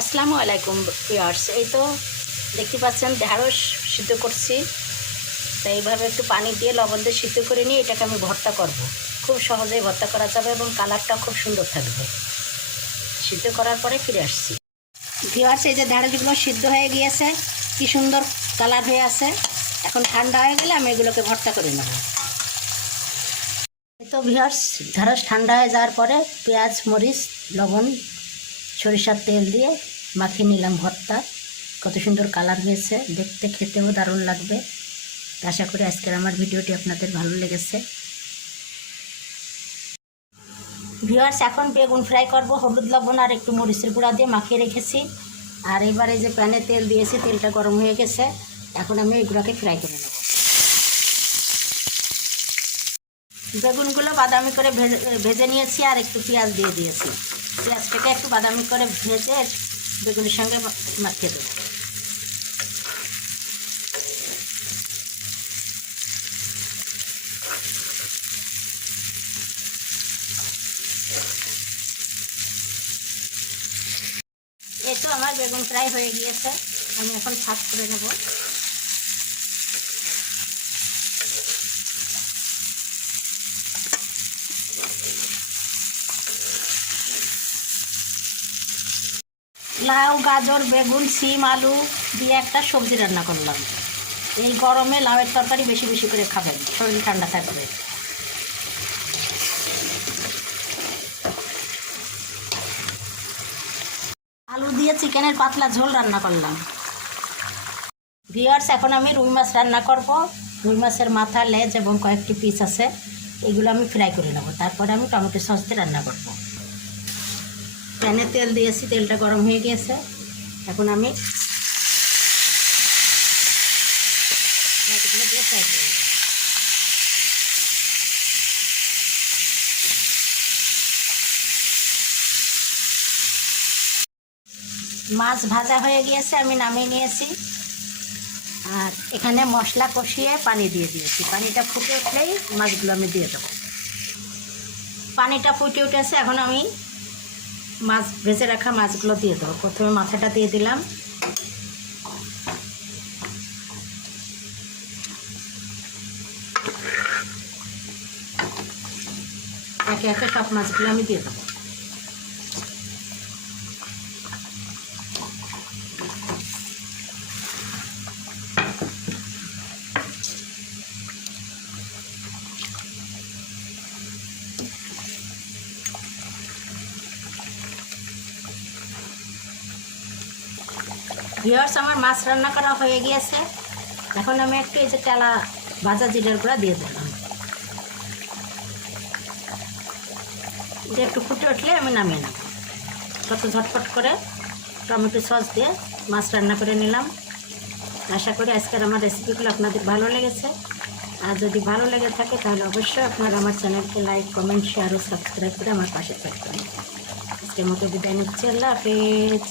আসসালামু আলাইকুম পিয়ার্স এই তো দেখতে পাচ্ছেন ঢ্যাঁড়স সিদ্ধ করছি। তো এইভাবে একটু পানি দিয়ে লবণ দিয়ে সিদ্ধ করে নিয়ে এটাকে আমি ভর্তা করব। খুব সহজেই ভর্তা করা যাবে এবং কালারটাও খুব সুন্দর থাকবে। সিদ্ধ করার পরে ফিরে আসছি। ভিওয়ার্স এই যে ঢ্যাঁড়সগুলো সিদ্ধ হয়ে গিয়েছে, কি সুন্দর কালার হয়ে আছে। এখন ঠান্ডা হয়ে গেলে আমি এগুলোকে ভর্তা করে নেব। তো ভিওয়ার্স ঢ্যাঁড়স ঠান্ডা হয়ে যাওয়ার পরে পেঁয়াজ, মরিচ, লবণ সরিষার তেল দিয়ে মাখিয়ে নিলাম ভর্তা। কত সুন্দর কালার হয়েছে, দেখতে খেতেও দারুণ লাগবে। আশা করি আজকের আমার ভিডিওটি আপনাদের ভালো লেগেছে। ভিউয়ার্স এখন বেগুন ফ্রাই করব, হলুদ লবণ আর একটু মরিচের গুঁড়া দিয়ে মাখিয়ে রেখেছি। আর এবারে যে প্যানে তেল দিয়েছি, তেলটা গরম হয়ে গেছে। এখন আমি এগুলোকে ফ্রাই করে নেব। বেগুনগুলো বাদামি করে ভেজে ভেজে নিয়েছি আর একটু পেঁয়াজ দিয়ে দিয়েছি। পেঁয়াজটাকে একটু বাদামি করে ভেজে বেগুনের সঙ্গে মাখিয়ে দেবো। এই তো আমার বেগুন ফ্রাই হয়ে গিয়েছে, আমি এখন ছাদ করে নেব। লাউ, গাজর, বেগুন সিম আলু দিয়ে একটা সবজি রান্না করলাম। এই গরমে লাউয়ের তরকারি বেশি বেশি করে খাবেন, শরীর ঠান্ডা থাকবে। আলু দিয়ে চিকেনের পাতলা ঝোল রান্না করলাম। ভিওয়ার্স এখন আমি রুই মাছ রান্না করব। রুই মাছের মাথা, লেজ এবং কয়েকটি পিস আছে। এগুলো আমি ফ্রাই করে নেব। তারপরে আমি টমেটো সস দিয়ে রান্না করব। প্যানে তেল দিয়েছি, তেলটা গরম হয়ে গিয়েছে এখন আমি মাছ ভাজা হয়ে গিয়েছে, আমি নামিয়ে নিয়েছি। আর এখানে মশলা কষিয়ে পানি দিয়ে দিয়েছি। পানিটা ফুটে উঠলেই মাছগুলো আমি দিয়ে দেবো। পানিটা ফুটে উঠেছে, এখন আমি মাছ, ভেজে রাখা মাছগুলো দিয়ে দেবো প্রথমে মাথাটা দিয়ে দিলাম। একে একে সব মাছগুলো আমি দিয়ে দেবো। ভিওর্স আমার মাছ রান্না করা হয়ে গিয়েছে। এখন আমি একটু এই যে তেলা ভাজা জিরের গুঁড়া দিয়ে দিলাম। যে একটু ফুটে উঠলে আমি নামিয়ে নেব। কত ঝটপট করে টমেটো সস দিয়ে মাছ রান্না করে নিলাম। আশা করি আজকের আমার রেসিপিগুলো আপনাদের ভালো লেগেছে। আর যদি ভালো লেগে থাকে, তাহলে অবশ্যই আপনারা আমার চ্যানেলকে লাইক, কমেন্ট, শেয়ার ও সাবস্ক্রাইব করে আমার পাশে থাকবেন। আজকের মতো বিদায় নিচ্ছি। আল্লাহ হাফিজ।